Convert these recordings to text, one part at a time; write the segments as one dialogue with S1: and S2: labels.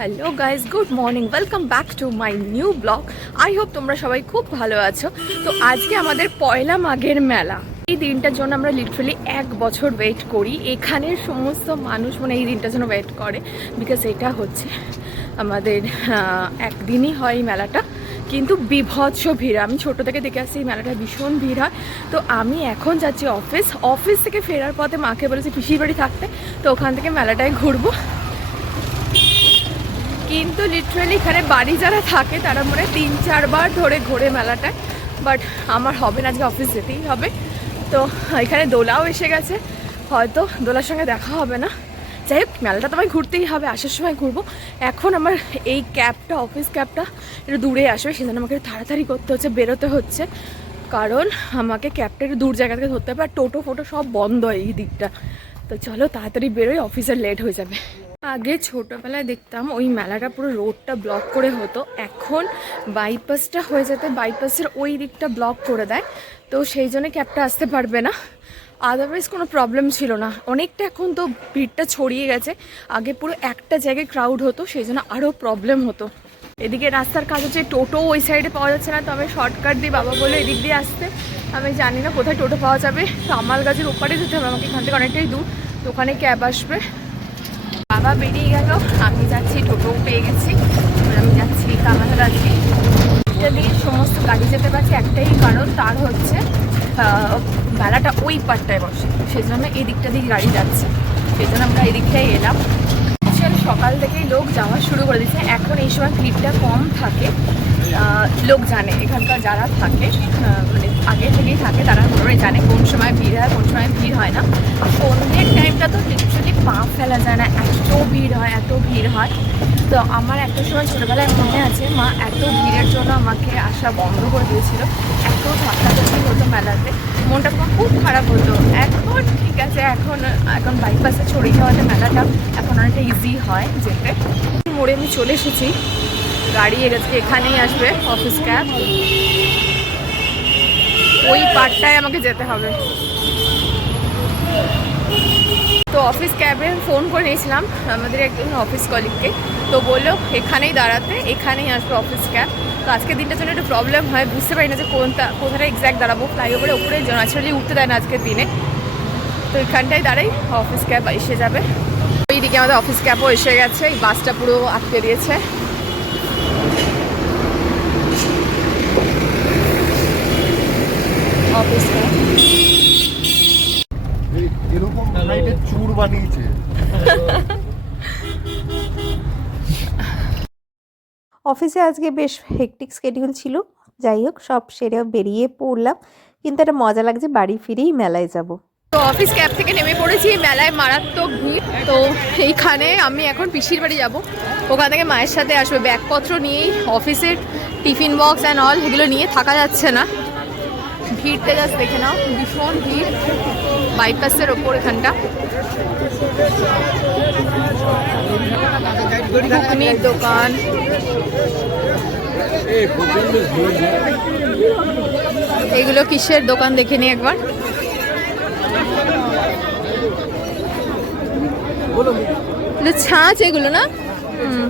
S1: Hello guys good morning welcome back to my new blog I hope তোমরা সবাই খুব ভালো আছো। তো আজকে আমাদের পয়লা মাঘের মেলা। এই দিনটার জন্য আমরা লিটারালি এক বছর ওয়েট করি। এখানের সমস্ত মানুষ মানে এই দিনটার জন্য ওয়েট করে। বিকজ এটা হচ্ছে আমাদের একদিনই হয় এই মেলাটা। কিন্তু বিভৎস ভিড়। আমি ছোটো থেকে দেখে আসছি এই মেলাটা ভীষণ ভিড় হয়। তো আমি এখন যাচ্ছি অফিস অফিস থেকে ফেরার পথে মাকে বলেছি, পিসির বাড়ি থাকতে। তো ওখান থেকে মেলাটায় ঘুরবো। কিন্তু লিটারালি এখানে বাড়ি যারা থাকে, তারা মনে হয় তিন, চারবার ধরে ঘোরে মেলাটায়। বাট আমার হবে না, আজকে অফিস যেতেই হবে। তো এখানে দোলাও এসে গেছে। হয়তো দোলার সঙ্গে দেখা হবে না। যাই হোক, মেলাটা তো আমায় ঘুরতেই হবে, আসার সময় ঘুরবো। এখন আমার এই ক্যাবটা অফিস ক্যাবটা একটু দূরে আসবে, সেজন্য আমাকে তাড়াতাড়ি করতে হচ্ছে, বেরোতে হচ্ছে। কারণ আমাকে ক্যাবটা একটু দূর জায়গা থেকে ধরতে হবে, আর টোটো, ফোটো সব বন্ধ হয় এই দিকটা। তো চলো তাড়াতাড়ি বেরোই অফিসের লেট হয়ে যাবে। আগে ছোটোবেলায় দেখতাম ওই মেলাটা পুরো রোডটা ব্লক করে হতো। এখন বাইপাসটা হয়ে যেতে বাইপাসের ওই দিকটা ব্লক করে দেয়। তো সেই জন্য ক্যাবটা আসতে পারবে না। আদারওয়াইজ কোনো প্রবলেম ছিল না। অনেকটা এখন তো ভিড়টা ছড়িয়ে গেছে। আগে পুরো একটা জায়গায় ক্রাউড হতো, সেই জন্য আরও প্রবলেম হতো। এদিকে রাস্তার কাজ হচ্ছে টোটো ওই সাইডে পাওয়া যাচ্ছে না, তো আমি শর্টকাট দিই বাবা বলে এদিক দিয়ে আসতে। আমি জানি না কোথায় টোটো পাওয়া যাবে। তো আমার গাছের ওপারে যেতে হবে, আমাকে এখান থেকে অনেকটাই দূর। তো ওখানে ক্যাব আসবে। বাবা বেরিয়ে গেল। আমি যাচ্ছি টোটো পেয়ে গেছি। আমি যাচ্ছি আজকে এটা দিয়ে সমস্ত গাড়ি যেতে পারছি, একটাই কারণ, তার হচ্ছে বেলাটা ওই পাটটায় বসে। সেই জন্য এই দিকটা দিয়ে গাড়ি যাচ্ছে। সেই জন্য আমরা এই দিকটাই এলাম। সকাল থেকেই লোক যাওয়া শুরু করে দিচ্ছে এখন এই সময় ভিড়টা কম থাকে। লোক জানে, এখানকার যারা থাকে মানে আগে থেকেই থাকে, তারা মোটামুটি জানে কোন সময় ভিড় হয়, কোন সময় ভিড় হয় না। সন্ধ্যের টাইমটা তো লিটারালি পা ফেলা যায় না, এত ভিড় হয়, এত ভিড় হয়। তো আমার একটা সময় ছোটোবেলায় মনে আছে, মা এত ভিড়ের জন্য আমাকে আসা বন্ধ করে দিয়েছিল, এত ধাক্কাধাক্কি হতো মেলাতে, মনটা খুব খারাপ হতো। এখন ঠিক আছে, এখন এখন বাইপাসে ছড়িয়ে যাওয়াতে মেলাটা এখন অনেকটা ইজি হয় যেতে। মোড়ে আমি চলে এসেছি। গাড়ি এগেছে এখানেই আসবে অফিস ক্যাব ওই পার্টটায় আমাকে যেতে হবে। তো অফিস ক্যাবে ফোন করে নিয়েছিলাম, আমাদের একজন অফিস কলিগকে তো বলল, এখানেই দাঁড়াতে, এখানেই আসবে অফিস ক্যাব তো আজকের দিনটার জন্য একটু প্রবলেম হয়, বুঝতে পারি না যে কোনটা কোথাটা এক্স্যাক্ট দাঁড়াবো। ফ্লাইওভারের উপরে ন্যাচারালি উঠতে দেয় না আজকের দিনে। তো এখানটাই দাঁড়াই অফিস ক্যাব এসে যাবে। ওইদিকে আমাদের অফিস ক্যাবও এসে গেছে, এই বাসটা পুরো আটকে দিয়েছে।
S2: এরকম লাইটের চুর বানিয়েছে।
S3: অফিসে আজকে বেশ হেকটিক স্কেডিউল ছিল। যাই হোক সব সেরে বেরিয়ে পড়লাম। কিন্তু একটা মজা লাগছে বাড়ি ফিরেই মেলায় যাব।
S1: তো অফিস ক্যাব থেকে নেমে পড়েছি মেলায় মারাত্মক ভিড়। তো এইখানে আমি এখন পিসির বাড়ি যাব। ওখান থেকে মায়ের সাথে আসবে ব্যাগপত্র নিয়েই অফিসের টিফিন বক্স অ্যান্ড অল এগুলো নিয়ে থাকা যাচ্ছে না। ভিড়টা জাস্ট দেখে নাও, ভীষণ ভিড়। বাইপাসের ওপর এখানটা। দোকান। এগুলো কিসের দোকান দেখে নি একবার। ছাঁচ এগুলো না? হুম।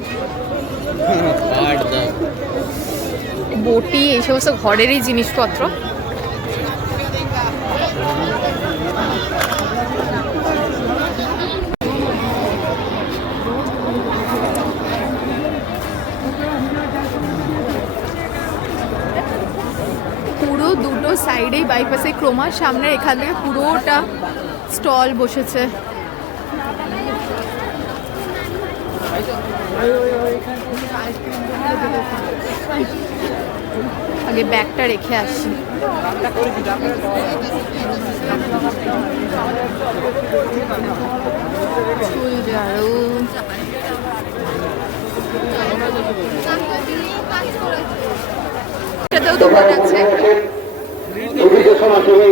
S1: বটি এই সমস্ত ঘরেরই জিনিসপত্র। পুরো দুটো সাইডেই বাইপাসে ক্রোমার সামনে এখান থেকে পুরোটা স্টল বসেছে। আগে ব্যাগটা রেখে আসি। চুল ঝাড়ু এটাতেও দোকান আছে
S2: এদিকে সরাসরি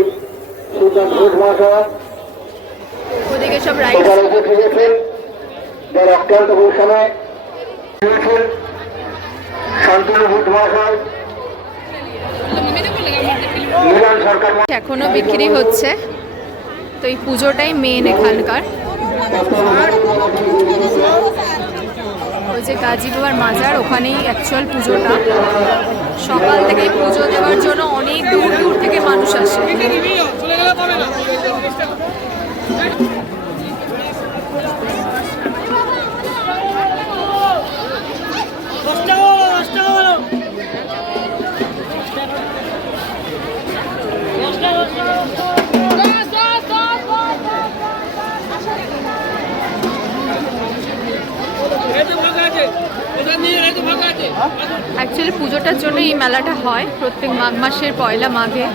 S2: সুলতান ঘোষ মহাশয়
S1: ওদিকে সব
S2: হয়েছেন যার অত্যন্ত ভূষণে
S1: এখনও বিক্রি হচ্ছে। তো এই পুজোটাই মেন এখানকার। ওই যে গাজী বাবার মাজার, ওখানেই অ্যাকচুয়াল পুজোটা। সকাল থেকে পুজো দেওয়ার জন্য অনেক দূর দূর থেকে মানুষ আসে। অ্যাকচুয়ালি পুজোটার জন্য এই মেলাটা হয় প্রত্যেক মাঘ মাসের পয়লা মাঘে।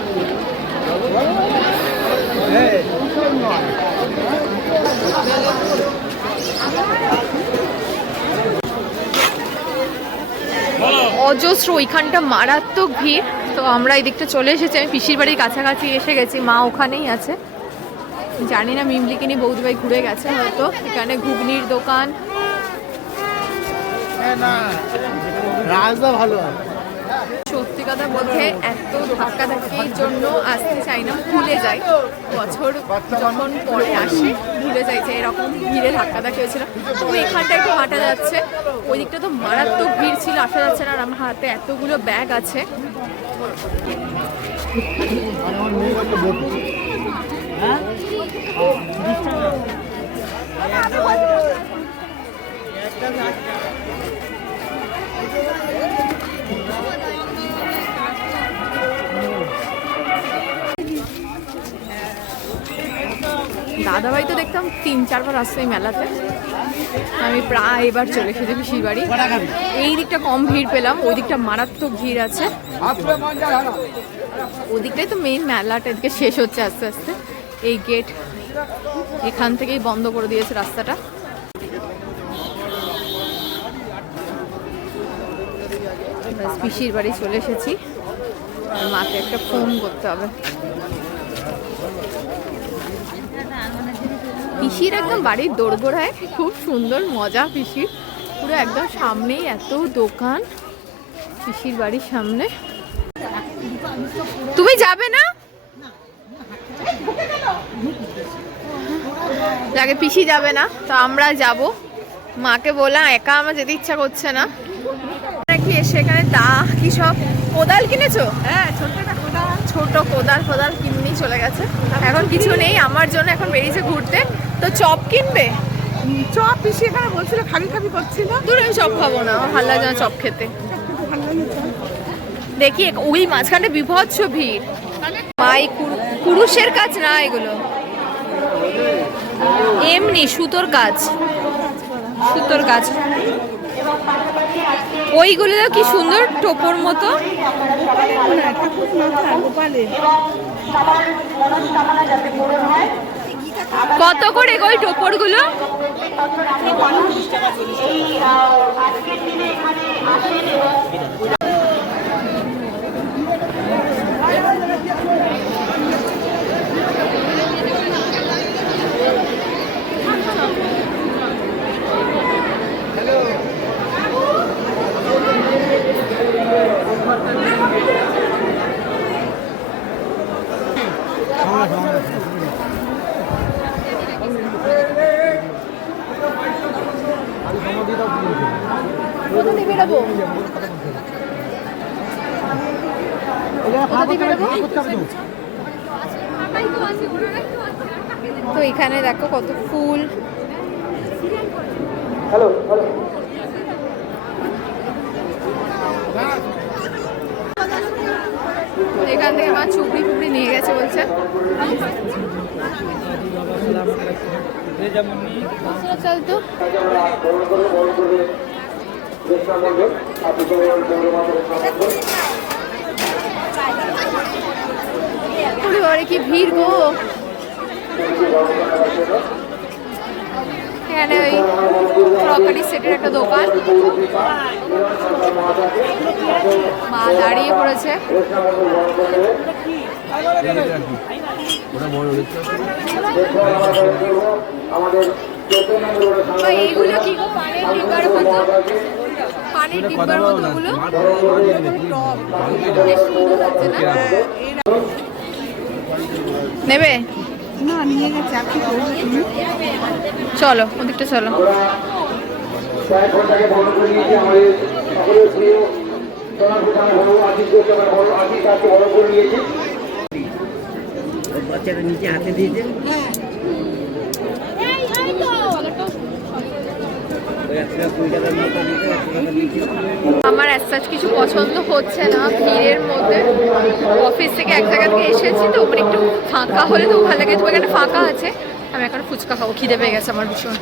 S1: অজস্র, ওইখানটা মারাত্মক ভিড়। তো আমরা এই দিকটা চলে এসেছি, আমি পিসির বাড়ির কাছাকাছি এসে গেছি, মা ওখানেই আছে। জানি না মিমলিকে নিয়ে বৌদিভাই ঘুরে গেছে হয়তো, এখানে ঘুগনির দোকান।
S4: রাজদা ভালো
S1: সত্যি কথা বলতে এত ধাক্কা ধাক্কির জন্য আসতে চাই না ভুলে যাই বছর যখন পরে আসে ভুলে যাই যে এরকম ভিড়ে ধাক্কা ধাক্কি হয়েছিল। তো এখানটা একটু হাঁটা যাচ্ছে। ওই দিকটা তো মারাত্মক ভিড় ছিল আসা যাচ্ছে না। আর আমার হাতে এতগুলো ব্যাগ আছে। দাদাভাই তো দেখতাম তিন, চারবার আসতো এই মেলাতে। আমি প্রায় এবার চলে এসেছি পিসির বাড়ি। এই দিকটা কম ভিড় পেলাম, ওই দিকটা মারাত্মক ভিড় আছে। ওদিকটাই তো মেইন মেলাটা, এদিকে শেষ হচ্ছে আস্তে আস্তে। এই গেট এখান থেকেই বন্ধ করে দিয়েছে রাস্তাটা। পিসির বাড়ি চলে এসেছি। আর মাকে একটা ফোন করতে হবে। পিসির একদম বাড়ির দোরগোড়ায় খুব সুন্দর মজা পিসির। পুরো একদম সামনেই এত দোকান পিসির বাড়ির সামনে। তুমি যাবে না? আগে পিসি যাবে না, তো আমরা যাব। মাকে বললাম, একা আমার যেতে ইচ্ছা করছে না। কি এসে এখানে দা কি সব? কোদাল কিনেছো? হ্যাঁ ছোট কোদাল। ফোদাল কিনেই চলে গেছে। এখন কিছু নেই আমার জন্য এখন বেরিয়েছে ঘুরতে। তো চপ কিনবে?
S4: চপ পিসি এখানে বলছিল খাবি খাবি করছিল।
S1: দূর আমি চপ খাব না ভালো লাগে না চপ খেতে। দেখি ওই মাঝখানে বিভৎস ভিড়। মাই কুরুষের কাজ না এগুলো। এমনি সুতোর কাজ। সুতোর কাজ। ওইগুলো কি সুন্দর? টোপর মতো? কত করে ওই টোপরগুলো? গুলো বেরোবো তো। এখানে দেখো কত ফুল। এখান থেকে মা চুপড়ি ফুপড়ি নিয়ে গেছে বলছে। চল তো। ওরে বাবারে কি ভিড় গো। এখানে ওই ক্রকারি সেটের একটা দোকান। মা দাঁড়িয়ে পড়েছে। এইগুলো কি গো? পানের ডিব্বার মতো পানের ডিব্বার মতো ওগুলো নেবে? চলো ওদিকটা চলো।
S2: প্রায় ঘন্টাকে বড় করে নিয়েছি আমাদের সকলের প্রিয় সোনার ভুটানের বড় আজিজ গোস্বামীর বড় আজিজ তাকে বড় করে নিয়েছি
S5: বাচ্চাটা নিচে হাতে দিয়েছে ওই একটা কুড়ি টাকার নোটটা দিতে একশো টাকা দিয়েছে
S1: আমার অ্যাজ সাচ কিছু পছন্দ হচ্ছে না ভিড়ের মধ্যে। অফিস থেকে এক জায়গা থেকে এসেছি তো মানে একটু ফাঁকা হলে তো ভালো লাগে তো এখানে ফাঁকা আছে। আমি এখন ফুচকা খাব খিদে পেয়ে গেছে আমার ভীষণ।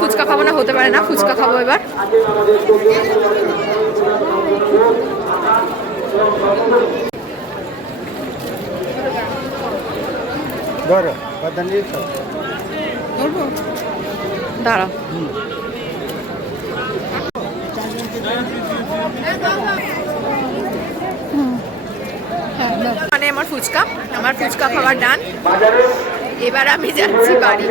S1: ফুচকা খাব না হতে পারে না ফুচকা খাব এবার।
S4: ধরো কথা নিয়ে
S1: দাঁড়া মানে আমার ফুচকা আমার ফুচকা খাবার ডান। এবার আমি যাচ্ছি বাড়ি।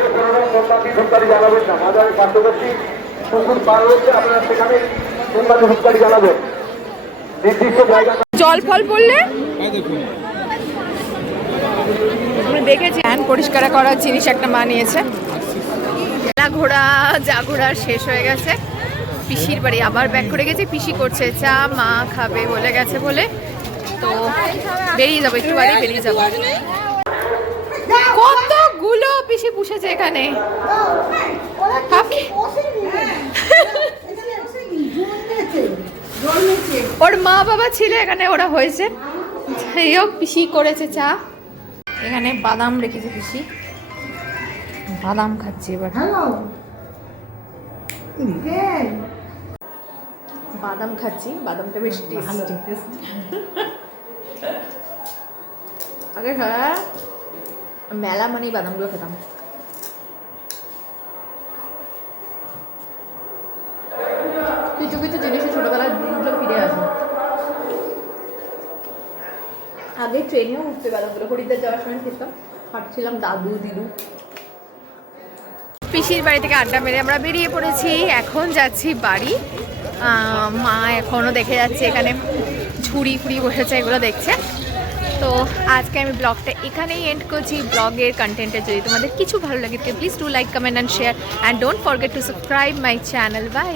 S1: জল ফল পড়লে? দেখেছি। হ্যান পরিষ্কার করার জিনিস একটা বানিয়েছে। মেলা ঘোরা যা ঘোরার শেষ হয়ে গেছে। পিসির বাড়ি আবার ব্যাক করে গেছে। পিসি করছে, চা, মা খাবে, বলে গেছে বলে। তো বেরিয়ে যাব, একটু বাড়ি বেরিয়ে যাব। কতগুলো পিসি পুষেছে এখানে? ওর মা বাবা ছিল এখানে ওরা হয়েছে। যাই হোক, পিসি করেছে চা। এখানে বাদাম রেখেছে পিসি। বাদাম খাচ্ছি এবার। বাদাম খাচ্ছি বাদামটা বেশ টেস্টি আগে হ্যাঁ মেলা মানেই বাদামগুলো খেতাম। কিছু কিছু জিনিসে ছোটবেলার দিনগুলো ফিরে আসে। আগে ট্রেনেও উঠতে বাদামগুলো হরিদ্বার যাওয়ার সময় খেতাম। হাঁটছিলাম দাদু দিদু। পিসির বাড়ি থেকে আড্ডা মেরে আমরা বেরিয়ে পড়েছি। এখন যাচ্ছি বাড়ি। মা এখনও দেখে যাচ্ছে এখানে ঝুড়ি ফুড়ি বসেছে এগুলো দেখছে। তো আজকে আমি ব্লগটা এখানেই এন্ড করছি। ব্লগের কন্টেন্টে যদি তোমাদের কিছু ভালো লাগে please do like comment and share and don't forget to subscribe my channel bye